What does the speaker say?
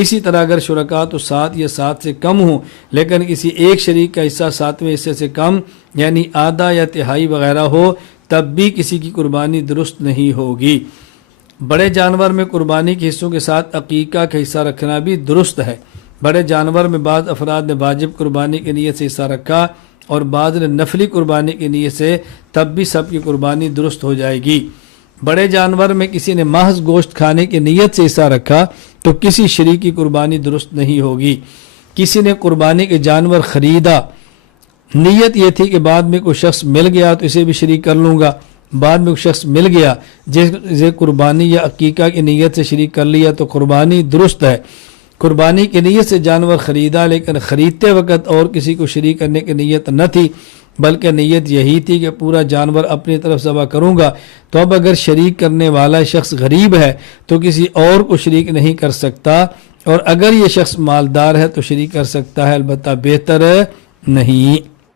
اسی طرح اگر شرکاء تو 7 یا 7 سے کم ہوں لیکن کسی ایک شریک کا حصہ 7ویں حصے سے کم یعنی آدھا یا تہائی وغیرہ ہو تب بھی کسی کی قربانی درست نہیں ہوگی۔ بڑے جانور میں قربانی کے حصوں کے ساتھ عقیقہ کا حصہ رکھنا بھی درست ہے۔ بڑے جانور میں بعض افراد نے واجب قربانی کی نیت سے حصہ رکھا اور بعض نے نفلی قربانی کی نیت سے، تب بھی سب کی قربانی درست ہو جائے گی۔ بڑے جانور میں کسی نے محض گوشت کھانے کی نیت سے حصہ رکھا تو کسی شریک کی قربانی درست نہیں ہوگی۔ کسی نے قربانی کے جانور خریدا، نیت یہ تھی کہ بعد میں کوئی شخص مل گیا تو اسے بھی شریک کر لوں گا، بعد میں کوئی شخص مل گیا جسے قربانی یا عقیقہ کی نیت سے شریک کر لیا تو قربانی درست ہے۔ قربانی کی نیت سے جانور خریدا لیکن خریدتے وقت اور کسی کو شریک کرنے کی نیت نہ تھی بلکہ نیت یہی تھی کہ پورا جانور اپنی طرف ذبح کروں گا، تو اب اگر شریک کرنے والا شخص غریب ہے تو کسی اور کو شریک نہیں کر سکتا، اور اگر یہ شخص مالدار ہے تو شریک کر سکتا ہے، البتہ بہتر نہیں۔